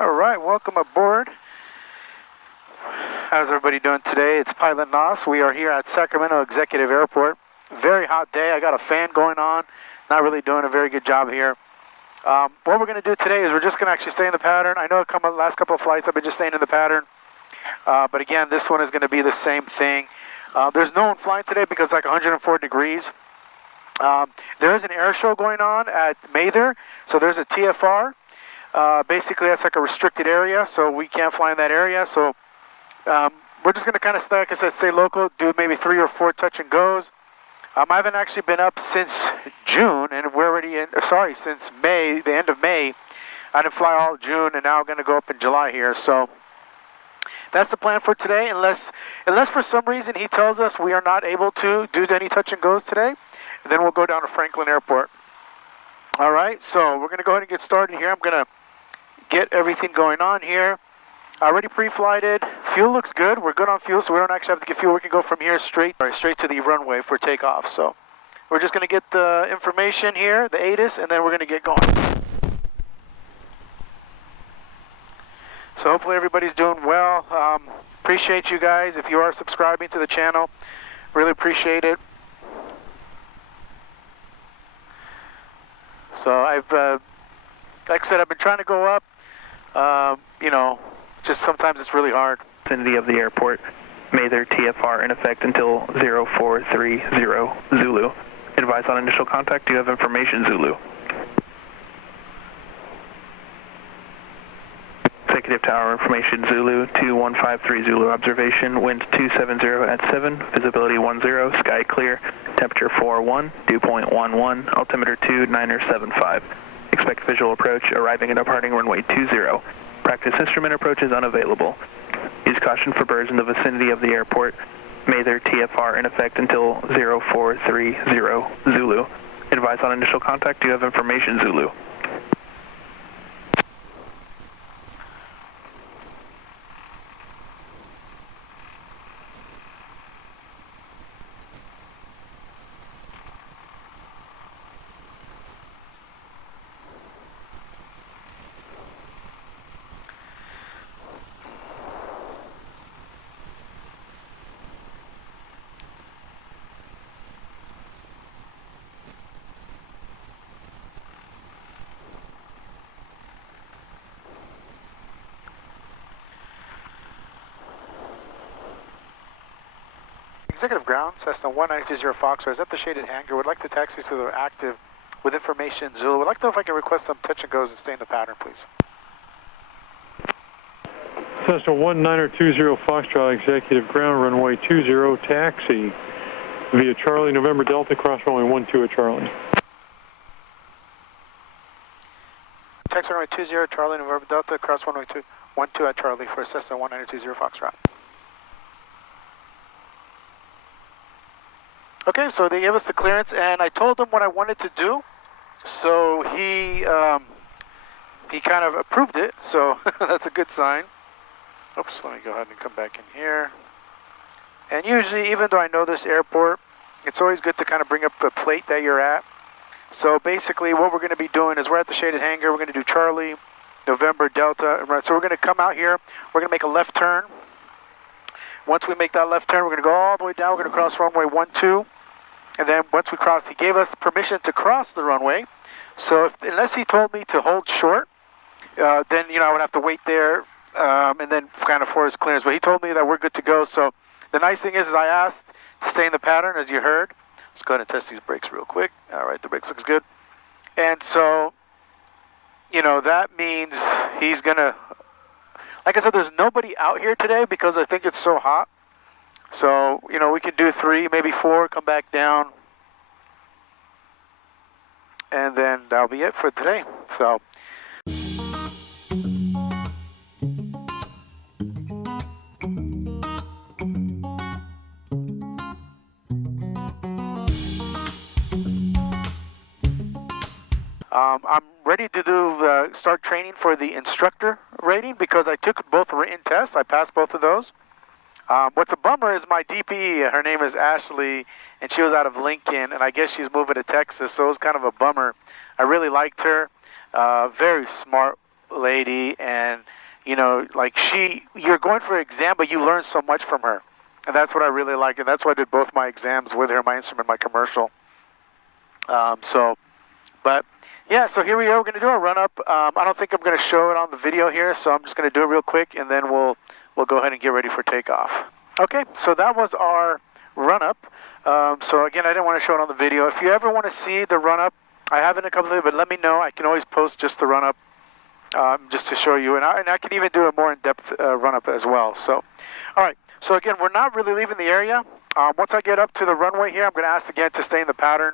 All right, welcome aboard. How's everybody doing today? It's PilotNas. We are here at Sacramento Executive Airport. Very hot day. I got a fan going on. Not really doing a very good job here. What we're going to do today is we're just going to actually stay in the pattern. I know the last couple of flights I've been just staying in the pattern. But again, this one is going to be the same thing. There's no one flying today because it's like 104 degrees. There is an air show going on at Mather. So there's a TFR. Basically, that's like a restricted area, so we can't fly in that area. So we're just going to kind of, like I said, stay local, do maybe 3 or 4 touch and goes. I haven't actually been up since June, and we're already since May, the end of May. I didn't fly all June, and now I'm going to go up in July here. So that's the plan for today, unless for some reason he tells us we are not able to do any touch and goes today, and then we'll go down to Franklin Airport. All right, so we're going to go ahead and get started here. I'm going to get everything going on here. Already pre-flighted. Fuel looks good. We're good on fuel, so we don't actually have to get fuel. We can go from here straight to the runway for takeoff. So we're just going to get the information here, the ATIS, and then we're going to get going. So hopefully everybody's doing well. Appreciate you guys. If you are subscribing to the channel, really appreciate it. So like I said, I've been trying to go up. Just sometimes it's really hard. Vicinity of the airport. Mather TFR in effect until 0430 Zulu. Advise on initial contact. Do you have information, Zulu? Executive Tower information, Zulu 2153 Zulu. Observation, wind 270 at 7, visibility 10, sky clear, temperature 41, dew point 11, altimeter 2975. Expect visual approach, arriving and departing runway 20. Practice instrument approach is unavailable. Use caution for birds in the vicinity of the airport. Mather TFR in effect until 0430 Zulu. Advise on initial contact. Do you have information, Zulu? Executive Ground, Cessna 1920 Foxtrot is at the shaded hangar. Would like to taxi to the active with information, Zulu. Would like to know if I can request some touch and goes and stay in the pattern, please. Cessna 1920 Foxtrot, Executive Ground, runway 20, taxi via Charlie, November Delta, cross runway 12 at Charlie. Taxi runway 20, Charlie, November Delta, cross runway 12 at Charlie for Cessna 1920 Foxtrot. Okay, so they gave us the clearance, and I told him what I wanted to do, so he kind of approved it, so that's a good sign. Oops, let me go ahead and come back in here. And usually, even though I know this airport, it's always good to kind of bring up the plate that you're at. So basically, what we're going to be doing is we're at the shaded hangar. We're going to do Charlie, November, Delta. So we're going to come out here. We're going to make a left turn. Once we make that left turn, we're going to go all the way down. We're going to cross runway 12. And then once we cross, he gave us permission to cross the runway. So unless he told me to hold short, then, I would have to wait there and then kind of for his clearance. But he told me that we're good to go. So the nice thing is I asked to stay in the pattern, as you heard. Let's go ahead and test these brakes real quick. All right, the brakes looks good. And so, that means he's going to, like I said, there's nobody out here today because I think it's so hot. So, we could do 3, maybe 4, come back down. And then that'll be it for today. So. I'm ready to start training for the instructor rating because I took both written tests. I passed both of those. What's a bummer is my DPE, her name is Ashley, and she was out of Lincoln, and I guess she's moving to Texas, so it was kind of a bummer. I really liked her, very smart lady, and you know, like you're going for an exam, but you learn so much from her, and that's what I really like, and that's why I did both my exams with her, my instrument, my commercial. But yeah, so here we are. We're going to do a run up. I don't think I'm going to show it on the video here, so I'm just going to do it real quick, and then we'll go ahead and get ready for takeoff. Okay, so that was our run up. So again, I didn't want to show it on the video. If you ever want to see the run up, I have it in a couple of, but let me know. I can always post just the run up, just to show you, and I can even do a more in-depth run up as well. So, all right. So again, we're not really leaving the area. Once I get up to the runway here, I'm going to ask again to stay in the pattern,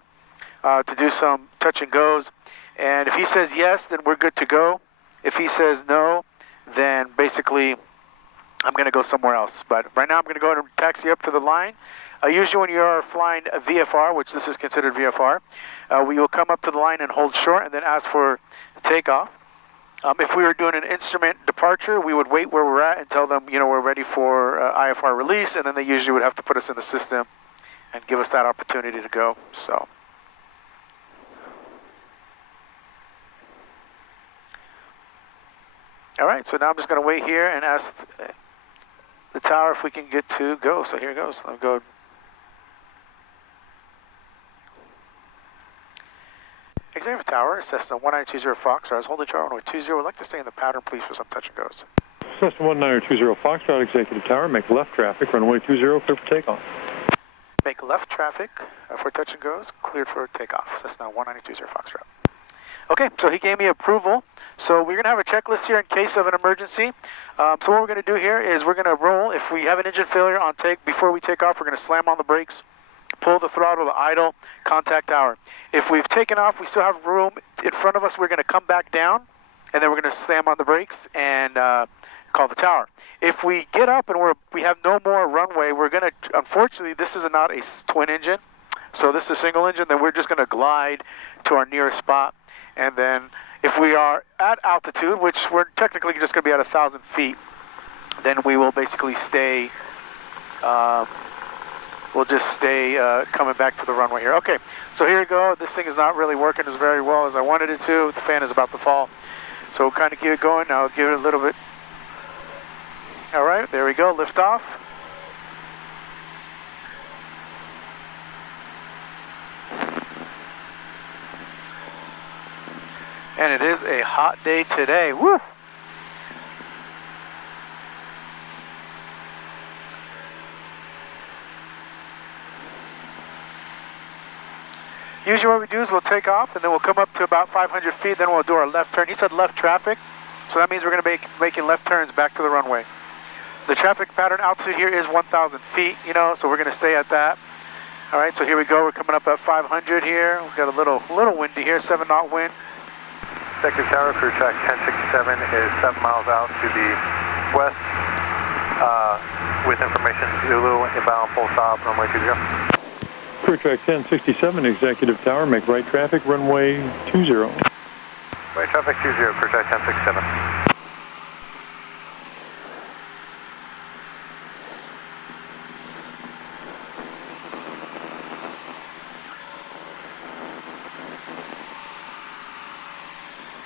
to do some touch and goes. And if he says yes, then we're good to go. If he says no, then basically I'm going to go somewhere else. But right now I'm going to go and taxi up to the line. Usually when you are flying a VFR, which this is considered VFR, we will come up to the line and hold short and then ask for takeoff. If we were doing an instrument departure, we would wait where we're at and tell them, you know, we're ready for IFR release, and then they usually would have to put us in the system and give us that opportunity to go. So. All right, so now I'm just going to wait here and ask the tower if we can get to go. So here it goes. Let me go. Executive Tower, Cessna 1920 Foxtrot, holding chart runway 20. Would like to stay in the pattern, please, for some touch and goes. Cessna 1920 Foxtrot, Executive Tower, make left traffic, runway 20, clear for takeoff. Make left traffic for touch and goes, cleared for takeoff. Cessna 1920 Foxtrot. Okay, so he gave me approval. So we're going to have a checklist here in case of an emergency. So what we're going to do here is we're going to roll. If we have an engine failure on before we take off, we're going to slam on the brakes, pull the throttle to idle, contact tower. If we've taken off, we still have room in front of us, we're going to come back down, and then we're going to slam on the brakes and call the tower. If we get up and we have no more runway, we're going to, unfortunately, this is not a twin engine, so this is a single engine, then we're just going to glide to our nearest spot. And then if we are at altitude, which we're technically just going to be at 1,000 feet, then we will basically stay, we'll just stay coming back to the runway here. Okay, so here we go. This thing is not really working as very well as I wanted it to. The fan is about to fall. So we'll kind of keep it going. Now give it a little bit. All right, there we go. Lift off. And it is a hot day today. Woo! Usually what we do is we'll take off and then we'll come up to about 500 feet, then we'll do our left turn. He said left traffic, so that means we're going to be making left turns back to the runway. The traffic pattern altitude here is 1,000 feet, you know, so we're going to stay at that. All right, so here we go. We're coming up at 500 here. We've got a little windy here, 7-knot wind. Executive Tower, crew track 1067 is 7 miles out to the west. With information, Zulu, inbound full stop, runway 20. Crew track 1067, Executive Tower, make right traffic, runway 20. Right traffic 20, crew track 1067.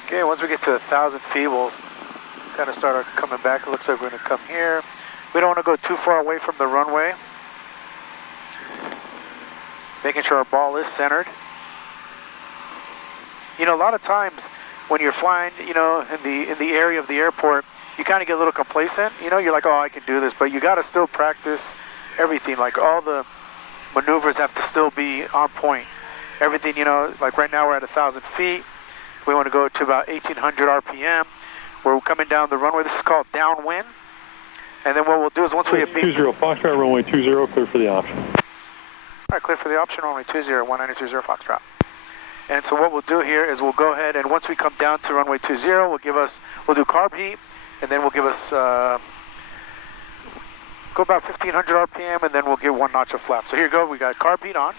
Okay, once we get to 1,000 feet, we'll kind of start coming back. It looks like we're going to come here. We don't want to go too far away from the runway. Making sure our ball is centered. You know, a lot of times when you're flying, you know, in the area of the airport, you kind of get a little complacent. You know, you're like, oh, I can do this, but you got to still practice everything. Like all the maneuvers have to still be on point. Everything, you know, like right now we're at 1,000 feet. We want to go to about 1,800 RPM. We're coming down the runway. This is called downwind. And then what we'll do is once we hit 20 Foxtrot, runway 20, clear for the option. All right, clear for the option, runway 20, 1920 Foxtrot. And so what we'll do here is we'll go ahead and once we come down to runway 20, we'll do carb heat, and then we'll give us, go about 1,500 RPM, and then we'll get 1 notch of flap. So here you go, we got carb heat on.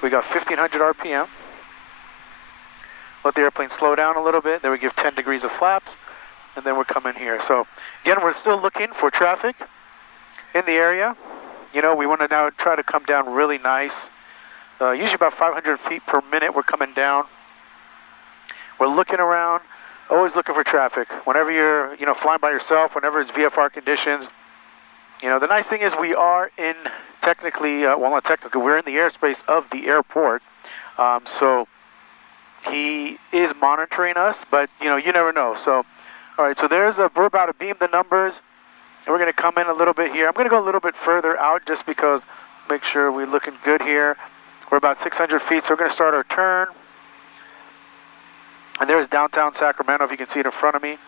We got 1,500 RPM. Let the airplane slow down a little bit, then we give 10 degrees of flaps, and then we're coming here. So again, we're still looking for traffic in the area. You know, we want to now try to come down really nice. Usually about 500 feet per minute we're coming down. We're looking around. Always looking for traffic. Whenever you're, flying by yourself, whenever it's VFR conditions, the nice thing is we are in technically, well, not technically, we're in the airspace of the airport. So he is monitoring us, but, you never know. So, all right, so we're about to beam the numbers, and we're going to come in a little bit here. I'm going to go a little bit further out just because, make sure we're looking good here. We're about 600 feet, so we're going to start our turn. And there's downtown Sacramento, if you can see it in front of me.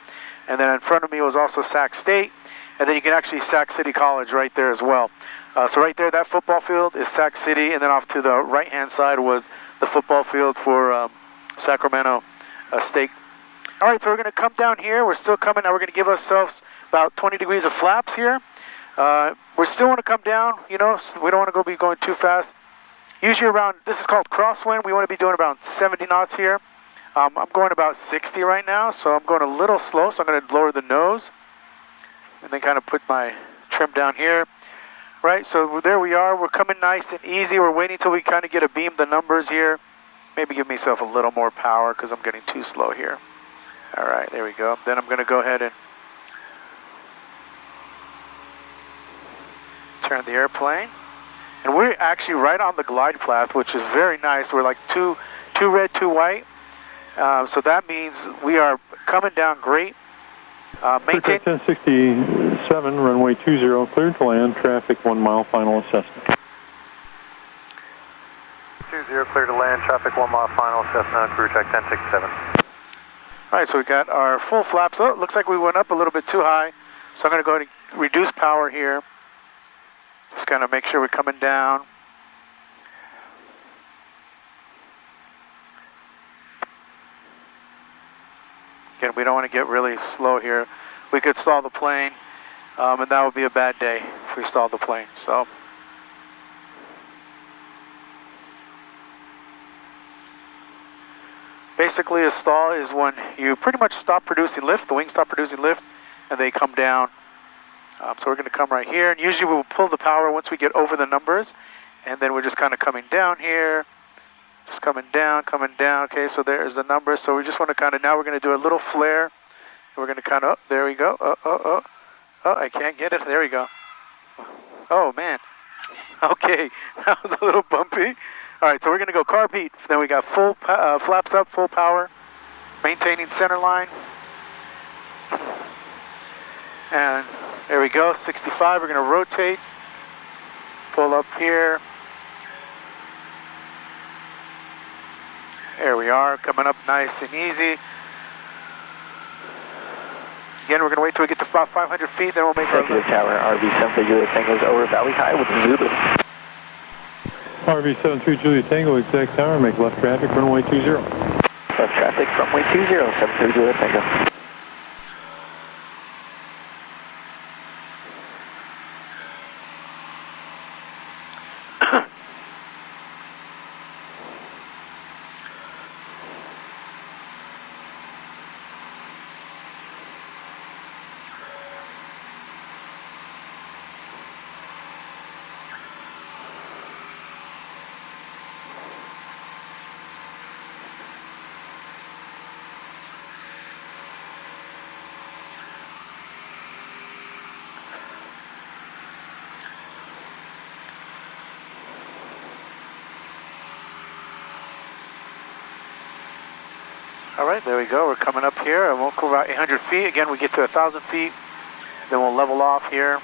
And then in front of me was also Sac State. And then you can actually Sac City College right there as well. So right there, that football field is Sac City. And then off to the right-hand side was the football field for Sacramento State. All right, so we're going to come down here. We're still coming. Now we're going to give ourselves about 20 degrees of flaps here. We still want to come down, we don't want to be going too fast. Usually around, this is called crosswind. We want to be doing around 70 knots here. I'm going about 60 right now, so I'm going a little slow, so I'm going to lower the nose and then kind of put my trim down here. Right, so there we are. We're coming nice and easy. We're waiting until we kind of get a beam the numbers here. Maybe give myself a little more power because I'm getting too slow here. All right, there we go. Then I'm going to go ahead and turn the airplane. And we're actually right on the glide path, which is very nice. We're like two red, two white. So that means we are coming down great. Maintain 1067, runway 20, cleared to land, traffic 1 mile, final assessment. 20, clear to land, traffic 1 mile, final assessment, crew check 1067. All right, so we got our full flaps. Oh, it looks like we went up a little bit too high. So I'm going to go ahead and reduce power here. Just kind of make sure we're coming down. Again, we don't want to get really slow here. We could stall the plane, and that would be a bad day if we stalled the plane. So, basically a stall is when you pretty much stop producing lift, the wings stop producing lift, and they come down. So we're going to come right here, and usually we'll pull the power once we get over the numbers, and then we're just kind of coming down here. Just coming down. Okay, so there's the numbers. So we just want to kind of, now we're going to do a little flare. We're going to kind of, there we go. Oh, I can't get it. There we go. Oh, man. Okay, that was a little bumpy. All right, so we're going to go carb heat. Then we got full flaps up, full power, maintaining center line. And there we go, 65. We're going to rotate, pull up here. There we are, coming up nice and easy. Again, we're going to wait till we get to about 500 feet, then we'll make our Executive Tower, RV-73 Juliet Tango is over Valley High with Zulu. RV-73 Juliet Tango, exact tower, make left traffic, runway 20. Left traffic, runway 20, 73 Juliet Tango. All right, there we go. We're coming up here, and we'll go about 800 feet. Again, we get to 1,000 feet, then we'll level off here.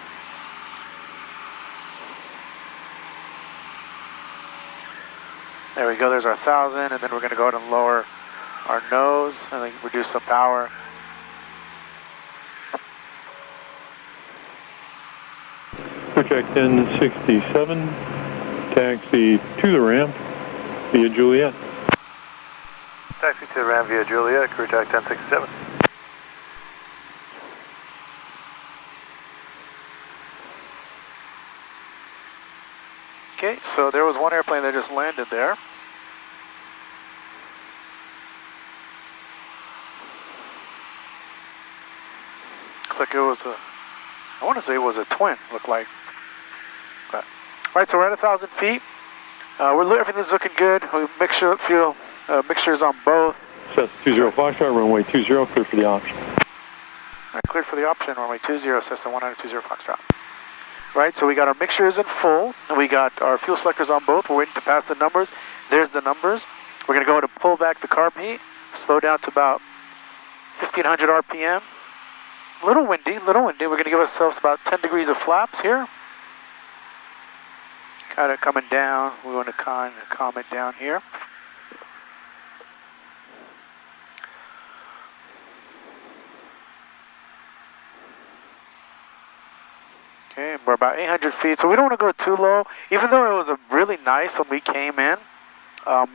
There we go, there's our 1,000, and then we're going to go ahead and lower our nose, and then reduce some power. Check 1067, taxi to the ramp via Juliet. Taxi to the ramp via Juliet, crew check 1067. Okay, so there was one airplane that just landed there. Looks like it was I want to say it was a twin, looked like. But, all right, so we're at 1,000 feet. Everything's looking good. We mixtures on both. Cessna 20 Foxtrot, runway 20, clear for the option. All right, cleared for the option, runway 20, Cessna 1920 Foxtrot. Right, so we got our mixtures in full, and we got our fuel selectors on both. We're waiting to pass the numbers. There's the numbers. We're going to go ahead and pull back the carb heat, slow down to about 1500 RPM. Little windy, little windy. We're going to give ourselves about 10 degrees of flaps here. Kind of coming down. We want to kind of calm it down here. Okay, we're about 800 feet, so we don't want to go too low. Even though it was a really nice when we came in,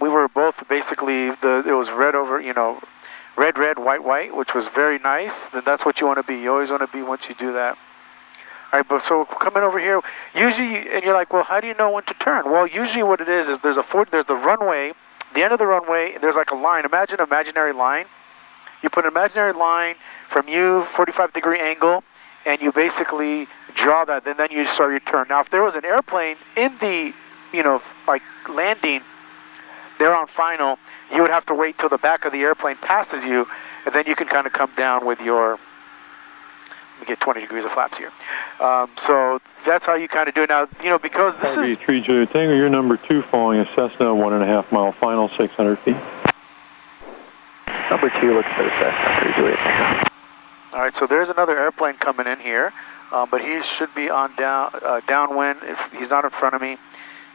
we were both basically, it was red over, you know, red, red, white, white, which was very nice. Then that's what you want to be. You always want to be once you do that. All right, but so coming over here, usually, and you're like, well, how do you know when to turn? Well, usually what it is there's the runway, the end of the runway, there's like a line. Imagine an imaginary line. You put an imaginary line from you, 45-degree angle, and you basically draw that, and then you start your turn. Now, if there was an airplane in the, you know, like landing, they're on final, you would have to wait till the back of the airplane passes you, and then you can kind of come down with your, let me get 20 degrees of flaps here. So that's how you kind of do it. Now, you know, because this is... 3 Juliet Tango, you're number 2 following a Cessna 1.5 mile final, 600 feet. Number 2 looks for the Cessna 3 Juliet Tango. All right, so there's another airplane coming in here, but he should be on downwind. If he's not in front of me,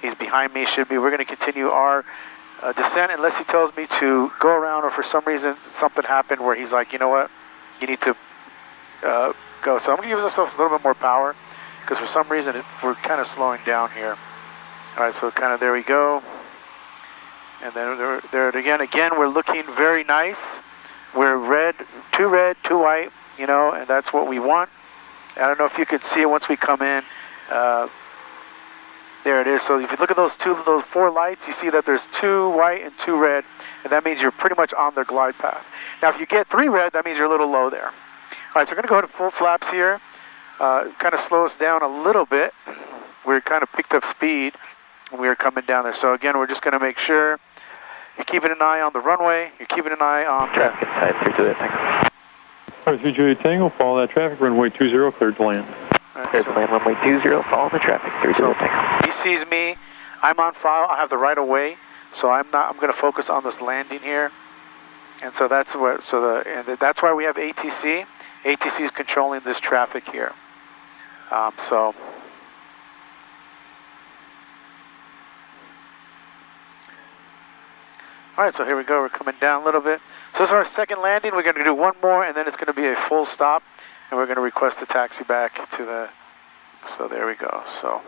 he's behind me, should be. We're going to continue our descent unless he tells me to go around, or for some reason something happened where he's like, you know what, you need to go. So I'm going to give ourselves a little bit more power, because for some reason we're kind of slowing down here. All right, so kind of there we go. And then there it again. Again, we're looking very nice. We're red, two white, you know, and that's what we want. I don't know if you can see it once we come in. There it is. So if you look at those 4 lights, you see that there's 2 white and 2 red, and that means you're pretty much on their glide path. Now, if you get 3 red, that means you're a little low there. All right, so we're going to go ahead and full flaps here. Kind of slow us down a little bit. We kind of picked up speed when we were coming down there. So again, we're just going to make sure you're keeping an eye on the runway. You're keeping an eye on traffic inside 3 Juliet Tango. All right, 3 Juliet Tango, follow that traffic, runway 20, cleared to land. Right, cleared to land, runway 20, follow the traffic 3 Juliet Tango. He sees me. I'm on file. I have the right of way, so I'm going to focus on this landing here. And so that's what. That's why we have ATC. ATC is controlling this traffic here. So. All right, so here we go. We're coming down a little bit. So this is our second landing. We're going to do one more, and then it's going to be a full stop, and we're going to request the taxi back to the. So there we go. So.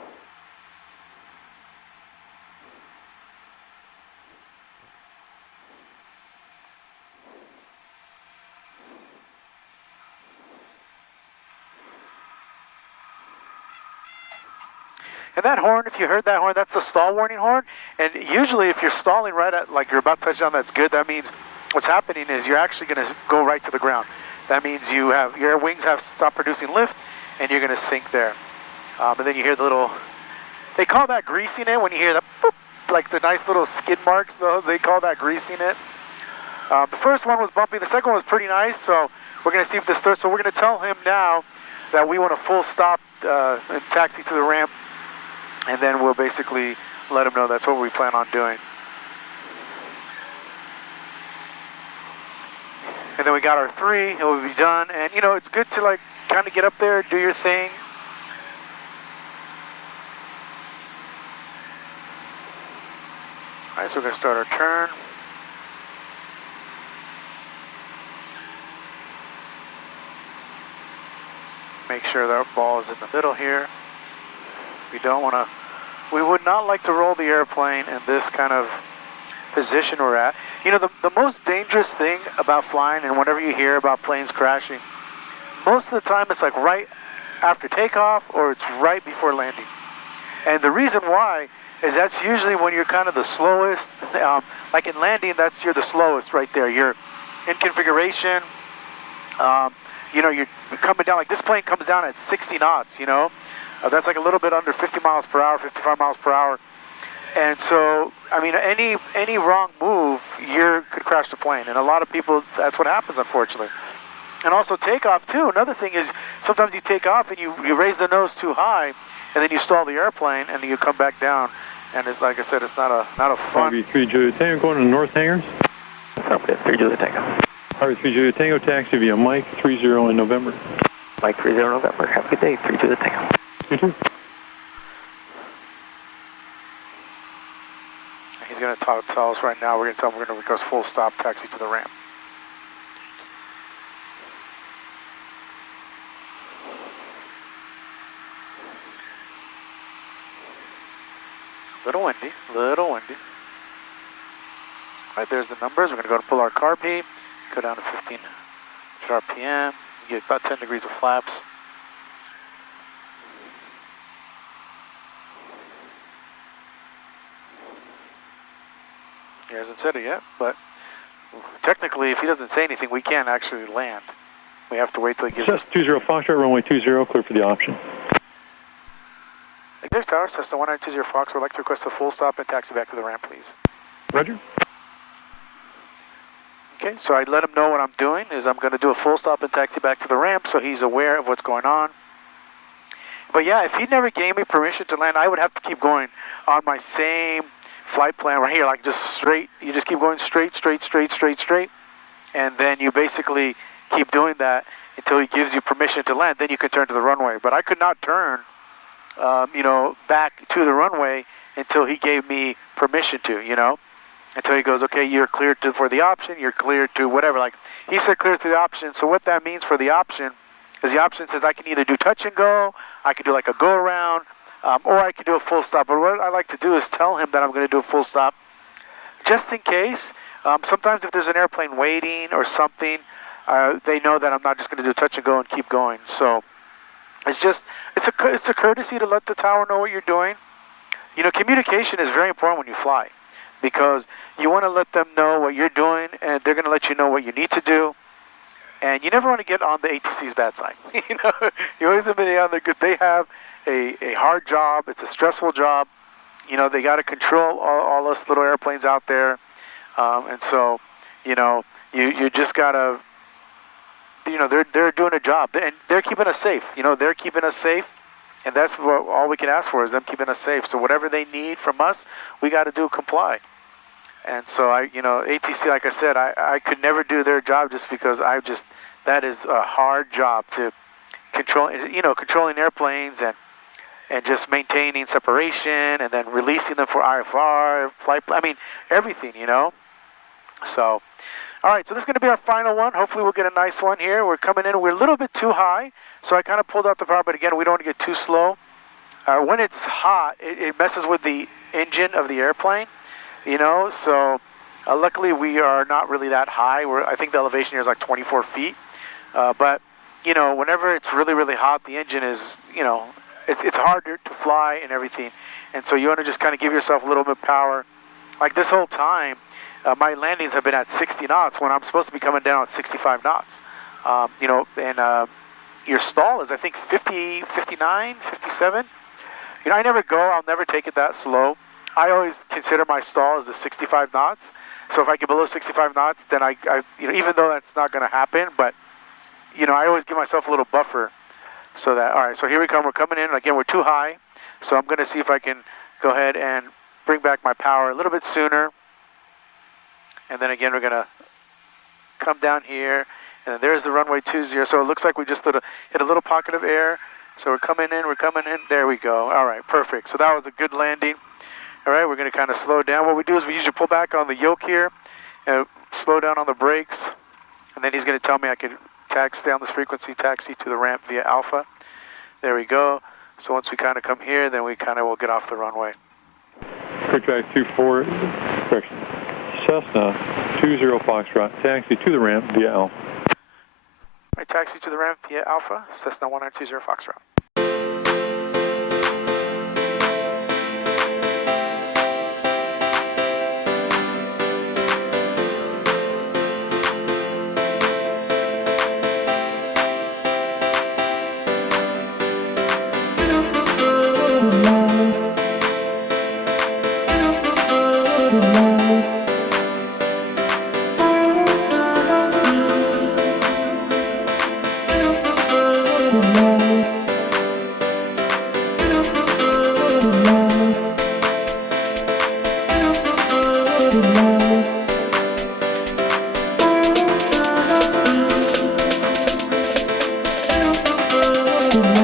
And that horn, if you heard that horn, that's the stall warning horn. And usually if you're stalling right at, like you're about to touch down, that's good. That means what's happening is you're actually going to go right to the ground. That means your wings have stopped producing lift, and you're going to sink there. And then you hear the little, they call that greasing it when you hear that, boop, like the nice little skid marks, those, they call that greasing it. The first one was bumpy. The second one was pretty nice. So we're going to see if this third, so we're going to tell him now that we want a full stop and taxi to the ramp. And then we'll basically let them know that's what we plan on doing. And then we got our 3, and we'll be done. And you know, it's good to like kind of get up there, do your thing. All right, so we're gonna start our turn. Make sure that our ball is in the middle here. We would not like to roll the airplane in this kind of position we're at. You know, the most dangerous thing about flying, and whenever you hear about planes crashing, most of the time it's like right after takeoff or it's right before landing. And the reason why is that's usually when you're kind of the slowest. Like in landing, you're the slowest right there. You're in configuration. You know, you're coming down, like this plane comes down at 60 knots, you know. That's like a little bit under 50 miles per hour, 55 miles per hour. And so, I mean, any wrong move move, you could crash the plane. And a lot of people, that's what happens, unfortunately. And also takeoff too. Another thing is sometimes you take off and you raise the nose too high, and then you stall the airplane, and you come back down. And it's like I said, it's not a fun. Harvey 3 Juliet Tango going to the north hangars. Affirmative, 3 Juliet Tango. Harvey 3 Juliet Tango taxi via Mike 30 in November. Mike 30 November. Have a good day. 3 Juliet Tango. You too. He's going to tell us right now. We're going to tell him we're going to request full stop taxi to the ramp. Little windy, little windy. All right, there's the numbers. We're going to go to pull our carb heat, go down to 15 RPM, you get about 10 degrees of flaps. He hasn't said it yet, but technically, if he doesn't say anything, we can't actually land. We have to wait till he gives us... Cessna 20 Foxtrot, runway 20, clear for the option. Executive Tower, Cessna 1920 Fox, would like to request a full stop and taxi back to the ramp, please. Roger. Okay, so I let him know what I'm doing, is I'm going to do a full stop and taxi back to the ramp so he's aware of what's going on. But yeah, if he never gave me permission to land, I would have to keep going on my same flight plan right here, like just straight. You just keep going straight, and then you basically keep doing that until he gives you permission to land. Then you can turn to the runway. But I could not turn, back to the runway until he gave me permission to, until he goes, okay, you're cleared for the option, you're cleared to whatever. Like he said, cleared to the option. So what that means for the option is the option says I can either do touch and go, I can do like a go around, or I can do a full stop. But what I like to do is tell him that I'm going to do a full stop just in case. Sometimes if there's an airplane waiting or something, they know that I'm not just going to do touch and go and keep going. So it's a courtesy to let the tower know what you're doing. Communication is very important when you fly because you want to let them know what you're doing and they're going to let you know what you need to do. And you never want to get on the ATC's bad side. You always want to be on there because they have a hard job. It's a stressful job. They got to control all us little airplanes out there. And so, you just got to, they're doing a job. And they're keeping us safe. They're keeping us safe. And that's what all we can ask for is them keeping us safe. So whatever they need from us, we got to do comply. And so ATC, like I said, I could never do their job just because that is a hard job to control, controlling airplanes and just maintaining separation and then releasing them for IFR, everything, So, all right, so this is going to be our final one. Hopefully we'll get a nice one here. We're coming in, we're a little bit too high, so I kind of pulled out the power, but again, we don't want to get too slow. When it's hot, it messes with the engine of the airplane. So luckily we are not really that high. I think the elevation here is like 24 feet. But, whenever it's really, really hot, the engine is, it's harder to fly and everything. And so you want to just kind of give yourself a little bit of power. Like this whole time, my landings have been at 60 knots when I'm supposed to be coming down at 65 knots. And your stall is, I think, 50, 59, 57. I never go. I'll never take it that slow. I always consider my stall as the 65 knots. So if I get below 65 knots, then I even though that's not going to happen, but, I always give myself a little buffer so that, all right, so here we come. We're coming in. Again, we're too high. So I'm going to see if I can go ahead and bring back my power a little bit sooner. And then again, we're going to come down here. And then there's the runway 20. So it looks like we just hit a little pocket of air. So we're coming in. There we go. All right, perfect. So that was a good landing. All right, we're going to kind of slow down. What we do is we usually pull back on the yoke here and slow down on the brakes. And then he's going to tell me I can stay on this frequency, taxi to the ramp via Alpha. There we go. So once we kind of come here, then we kind of will get off the runway. Quick track 24, correction. Cessna 20 Foxtrot, taxi to the ramp via Alpha. All right, taxi to the ramp via Alpha, Cessna 1920 Foxtrot. Thank you.